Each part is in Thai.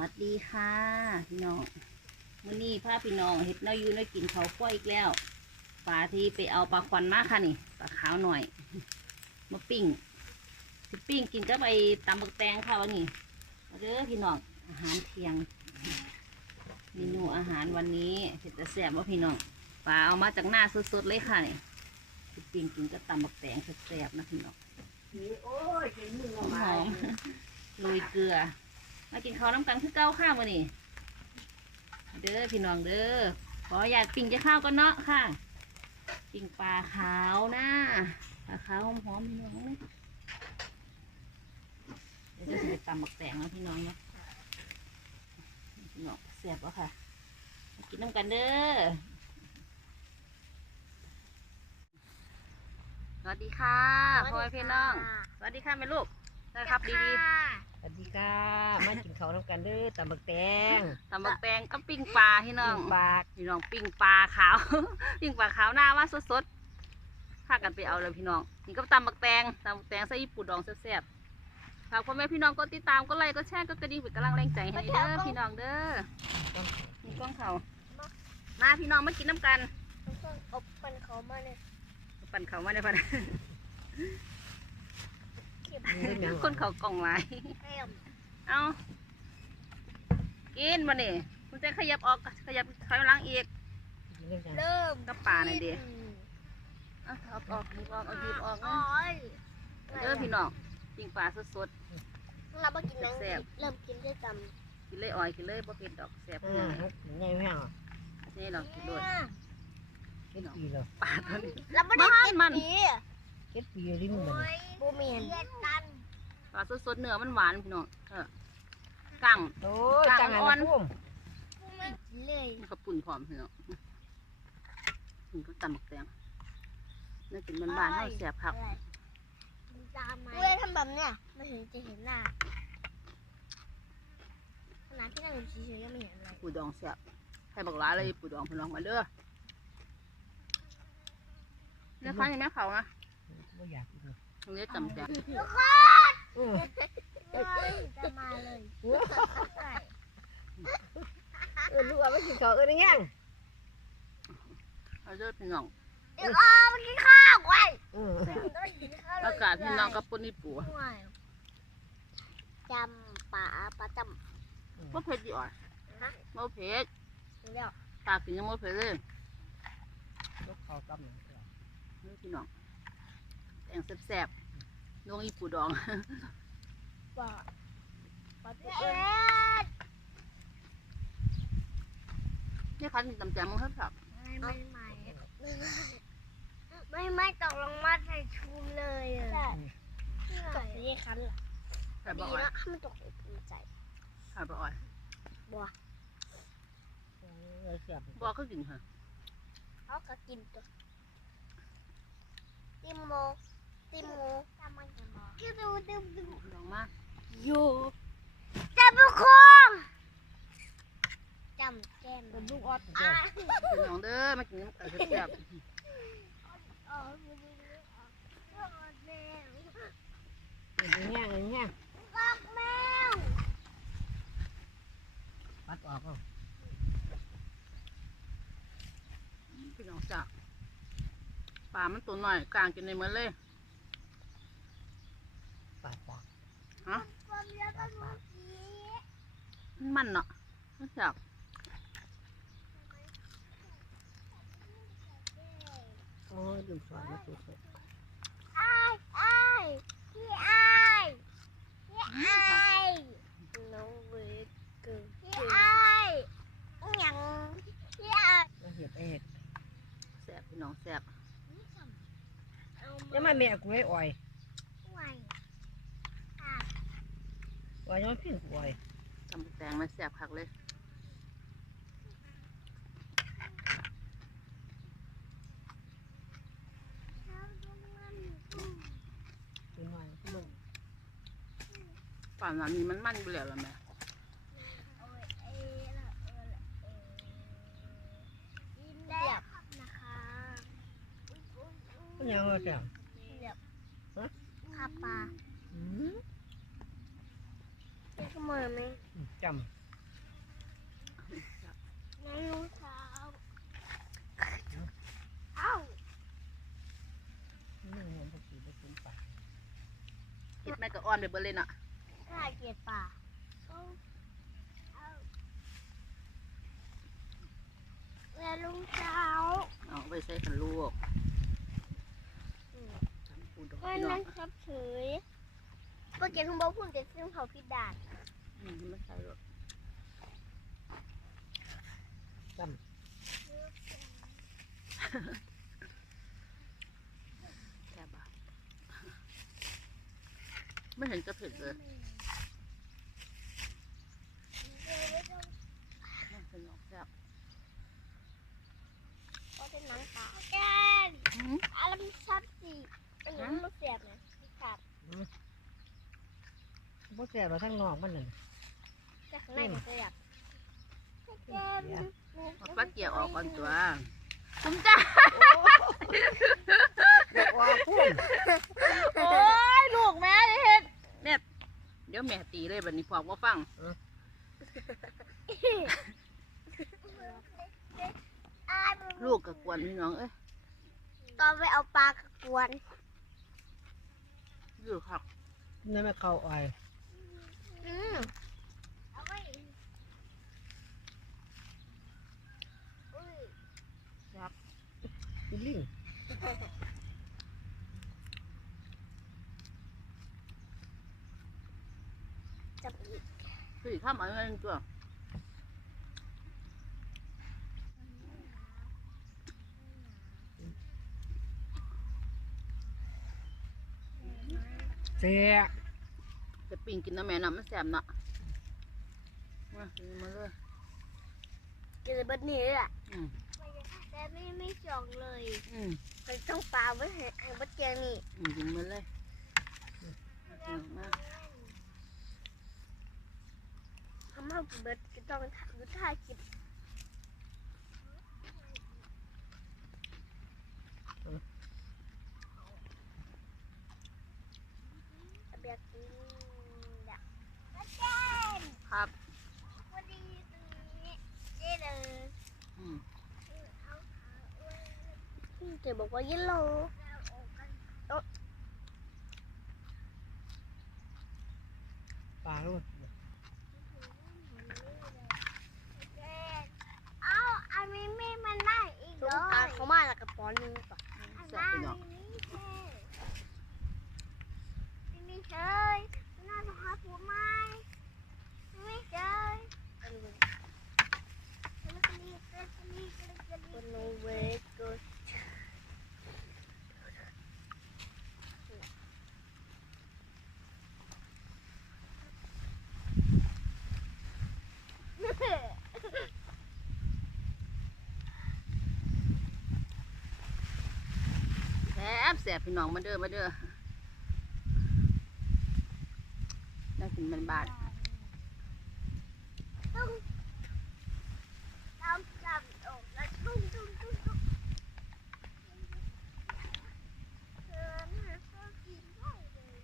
วัสดีค่ะพี่น้องมื้อนี้พาพี่น้องเฮ็ดแน้อยยูแน้อยกินเขาวคั่วอีกแล้วปลาที่ไปเอาปลาควันมาค่ะนี่ปลาขาวหน่อยมาปิ้งสิปิ้งกินก็ไปตำบักแตงค่ะวันนี้มาเด้อพี่น้องอาหารเที่ยงเมนูอาหารวันนี้เห็ดแต่แซ่บว่าพี่น้องปลาเอามาจากหน้าสดๆเลยค่ะนี่สิปิ้งกินก็ตำบักแตงแซ่บๆนะพี่น้องโอ้ยเห็นมือหอมามโรยเกลือ มากินข้าวน้ำกันคือเก้าข้าวมานี่เด้อพี่น้องเด้อขออยากปิ้งจะข้าวก็เนาะค่ะ ปิ้งปลาขาวนะปลาขาวหอมๆพี่น้องเดี๋ยวจะไปตำหมักแตงแล้วพี่น้องเนาะพี่น้องเสียบวะค่ะมากินน้ำกันเด้อสวัสดีค่ะพ่อพี่น้อง สวัสดีค่ะแม่ลูก นะครับดีๆสวัสดีค่ะ มากินข้าวน้ำกันเด้อตำบักแตงตำบักแตงก็ปิ้งปลาพี่น้องบากพี่น้องปิ้งปลาขาว ปิ้งปลาขาวหน้าว่าสดๆพากันไปเอาเลยพี่น้อง นี่ก็ตำบักแตงตำบักแตงใส่ญี่ปุ่นดองแซ่บๆฝากพ่อแม่พี่น้องกดติดตามก็ไลค์ก็แชร์ก็กระดิ่งเป็นกำลังแรงใจให้เด้อพี่น้องเด้อนี่กล้องเขามาพี่น้องมากินน้ำกัน อบปันเขามาเนี่ยปั่นเขามาได้พันนี่แม่ง คนเขากล่องไว้ให้อมเอากินมานี่คุณจะขยับออกขยับถอยหลังอีก เริ่มก็ป่าหน่อยดิเอาเอาออกหยิบออกเอาหยิบออกอ๋นะอเด้อพี่น้องปิ้งปลาสดเรามากินนังแซ่บเริ่มกินด้วยกันๆกินเลยอ่อยกินเลยบ่เผ็ดดอกแซ่บอ่ยังไงาไงแม่งนี่เรากินด้วยเจ็ดปีแล้วปลาตัวนี้เราไม่ได้กินมันผี เจ็ดปีแล้วที่มึงมันบูเมียนกันปลาสดๆเนื้อมันหวานพี่น้องเออกั้งโอ้ยกลางจังอ่อัอนนพุ่มบูไม่กินเลยมันก็ปุ่นพร้อมพี่น้องนี่ก็ตำบักแตงน่ากินบ้านๆเฮาแซ่บครับตามมาเว้ยทำแบบเนี้ยไม่เห็นจะเห็นหน้าขนาดที่นั่งอยู่เฉยๆยังไม่เห็นอะไรปูดองแซ่บให้บักหลายเลยปูดองพี่น้องมาเด้อเนี่ยข้าวยังไม่เขานะ ไม่อยากกินเลยตรงนี้ตำแตงอืมจะมาเลยใช่เออลูกเอาไปกินข้าวเออได้ยังเอาเด้อพี่น้องเดี๋ยวเอาไปกินข้าวไว้อืมต้องกินข้าวเลยอากาศพี่น้องกับปุ่นนี่ปูจำป่าปลาจบ่เผ็ดดีอ่อยำฮะบ่เผ็ดเดี๋ยวตากินยังบ่เผ็ดเลยลูกข้าวกำลังนี่พี่น้อง แตงแซ่บๆนวงอีปูดองป่าปลาเอ๊ะนี่คันตำแจงมันครับไม่ไม่ไม่ไม่ไม่ตกลงมาใส่ชุมเลยอะตกที่คันล่ะแต่บดีอ่อยนะถ้ามันตกในภูมิใจแต่บอ่อยเออเสียบบ่ก็กินค่ะเขาก็กินตัวติมโม ติมโมจำมันจะมองกินดูดูดูดองมากอยู่จำบุคคงจำแก้มเป็นลูกออดอะเจ้าพี่น้องเด้อมากินน้ำกันแซ่บอ๋อไม่ได้ออกออกแมวเป็นแง่งเป็นแง่งออกแมวปัดออกเอาๆพี่น้องจ้ะปลามันตัวน้อยกลางกินในมือเลย ปัดปาก ฮะความเยอะก็รู้สีมันมันเนาะมันแซ่บโอ้ยดูสวยนะสุดอ้ายอ้ายพี่อ้ายพี่อ้ายน้องเวกเกิดพี่อ้ายหยังพี่อ้ายๆแล้วเห็ดไอ้เห็ดแซ่บพี่น้องแซ่บเอายังมาแม่กูให้อ่อย ไว้ อ่อยยังไม่พิ้นกูอ่อยตำแตงมันแซ่บคักเลยเป็นหน่อยมึงปลาหนามีมันมันไปแล้วล่ะแม่กินได้นะคะก็ยังว่าจัง ข้าปลา อืม เป็นขโมยไหม จ ลุงเท้าเอ้า นี่มันบ่สิบ่กินปลา เห็ดแม่ก็อ่อนไปเบิดเลยน่ะข้าเกลียดป่าเอาเอาแล้วลุงเท้าเอาไปใส่ขันลูกอืมทำปูดอกมันพี่น้อนั่งงครับเฉยเมื่อกี้คุณบอกพูดแต่ซึ่งเขาพิดานอืมมันใส่รถจำ แซ่บอะไม่เห็นจะเผ็ดเลยมันเป็นออกแซ่บ ก็เป็นหนังตาแกน อืม อารมณ์ชัดสิอันนี้มันเสียบนะครับ บ่แซ่บเราทั้งนอกมันนั่นแต่ข้างในมันเสียบแกนเอาปลาเกี่ยวออกก่อนตัวคุ้มจ้าเดี๋ยวออกพุ่นโอ้ยลูกแม่เห็ดแม่เดี๋ยวแม่ตีเลยบัดนี้พอกว่าฟังลูกกับกวนพี่น้องเอ้ยตอนไปเอาปลากระกวนอยู่ครับนี่แม่เข้าอ้อย อืมเอาไว้อุ้ย ปิ้งกินน้ำแม่น้ำมันแสบเนาะมากินมาเลยเจอบันนี้อะอืมแต่ไม่ไม่จองเลยอืมไปต้องปลาไว้ให้ให้บัดเจอนี่อืมกินมาเลยเอามาทำให้เบิดก็ต้องดูท่าคลิปเบียกินดักบัดเจน ครับ วันดีตรงนี้เจ๊เลย อืม เจ๊บอกว่ายิโลปลาลูกเอ้าอันนี้ไม่มันได้อีกเลยตาเขามาแล้วกับปอนนึงก่อนแสบพี่น้องไม่เคยน่าจะหาผัวไหมไม่เคยคนโนเวกก็ แส บแสบพี่น้องมาเด้อมาเด้อได้กินมันบาดตุ้งตามตามออกแล้วตุ้งตุ้งตุ้งตุ้งเธอน่าชอบกินได้เลย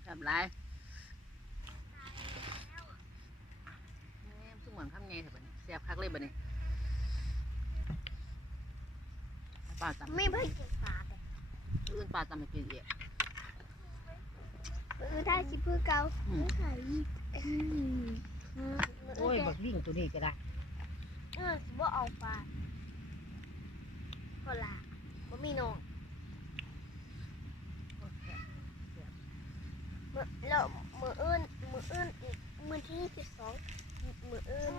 แส บไรทุกเหมือนข้ามไงครับบัดนี้แสบคักเลยบัดนี้ปลาตำไม่เพิ่งกินปลาแต่อื่นปลาตำมากินเอีกเออได้สิเพื่อเกาอืมไม่ขายอีกอืมโอ้ยบักลิงตัวนี้ก็ได้เออสิว่าเอาปลาก็ละบ่มีน้องมือแล้วมืออื่นมืออื่นอีกมือที่สิบสองมืออื่น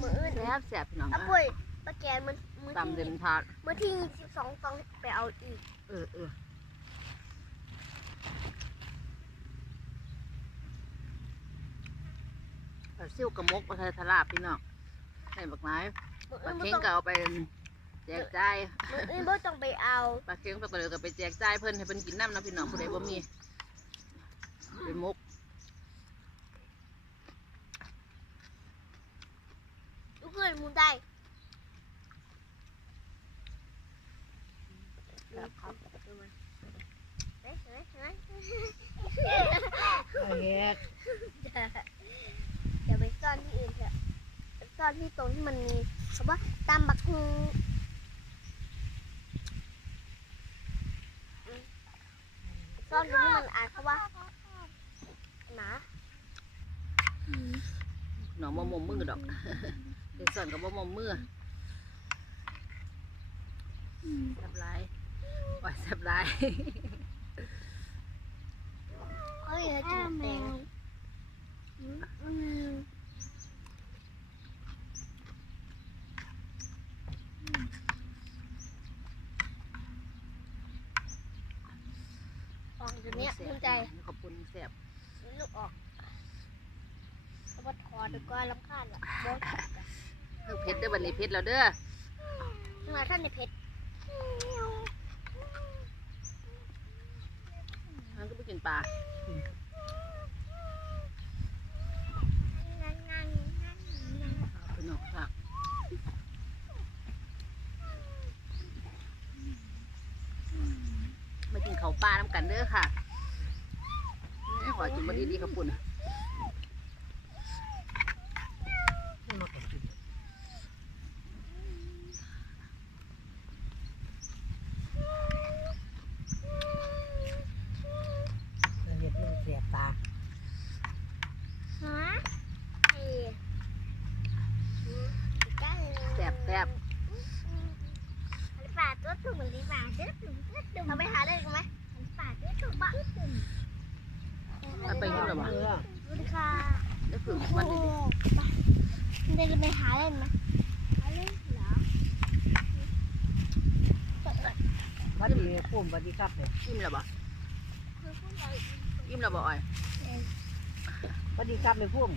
มืออื่น แส บแสบพี่น้องอะนะป่วยปลาแกนมันมือตำเต็ที่มถาดมือที่สิบสองต้องไปเอาอีกเออเออเอาซิ่วกระมกปลาทะลาบพี่น้องให้บักไม้มือปลาอื่นบ่เค็งต้องก็เอาไปแจกจ่ายมืออื่นบ่ต้องไปเอาปลาเค็งปลาเกลือก็ไปแจกจ่ายเพิ่นให้เพิ่นกินน้ำนะพี่น้องผู้ใดบ่มีไปมก ได้เยเฮ้ดี๋ยวไปซ่อนที่อื่นเถอะซ่อนที่ตรงที่มันมีคำว่าตามบักฮูซ่อนตรงที่มันอ่านเคำว่าหนาหนอมมมมือดอก ส่วนกับบ่มมมือแซ่บหลายว่าแซ่บหลายเฮ้ยเราจุดแดงออกอยู่เนี้ยภูมิใจขอบคุณแซ่บลูกออกเพราะว่าถอดแล้วก็ลำคาญอะ บอสเพิ่งเพชรเด้อบัดนี้เพชรแล้วเด้อมาท่านในเพชรมันก็ไปกินปลาพี่น้องค่ะมากินเขาปลาน้ำกันเด้อค่ะนี่ขอกินบะดีดีๆครับปุ่นนี่มากินเอาเฮ็ดมันเสียตา ฮะเอ๋ได้เลย แซ่บแซ่บ ป่าตัวตุ่มหรือป่าตัวตุ่มตัวตุ่มเอาไปหาได้ไหมป่าตัวตุ่มป่า มันไปยุ่งหรอวะเออสวัสดีค่ะได้ฝึกมันดีเดินไปหาเล่นไหมหาเล่นเหรอหวัดดีพุ่มหวัดดีครับเนี่ยๆอิ่มแล้วบ่คือผู้ใหญ่อิ่มแล้วบ่อ้อยหวัดดีครับเลยพุ่ม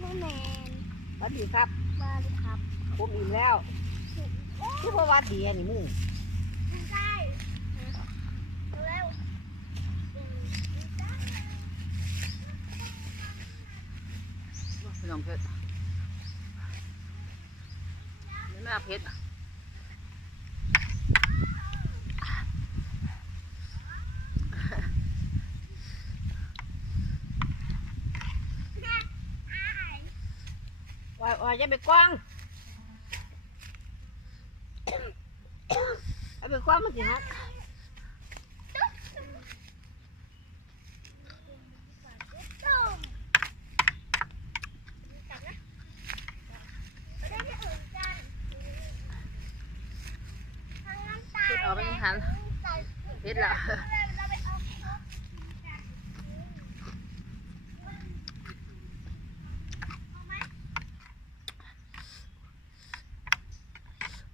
แม่แมนหวัดดีครับมาเลยครับพุ่มอิ่มแล้วคือว่าหวัดดีอันนี้มึง ใช่เร็ว พี่น้องเพชรนี่แม่เพชรว่าว่าจะไปกว้างเอาไปกว้างมันสิฮะ ต้มจับนะไม่ได้ที่อื่นกันทางน้ำตา เพชรเอาไปหันเพชรละ เราไปเอา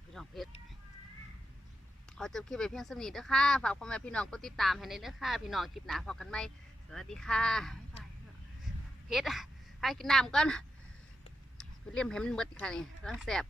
พี่น้องเพชรขอ จบคลิปไปเพียงสำนีเด้อค่ะฝากพ่อแม่พี่น้องกดติดตามให้ในเด้อค่ะ พี่น้องคลิปหนาพอกันไหมสวัสดีค่ะบ๊ายบายเพชรให้กินน้ำก่อนเรเลี่ยมให้มันเบิดอีกค่ะนี่ร่างแสบ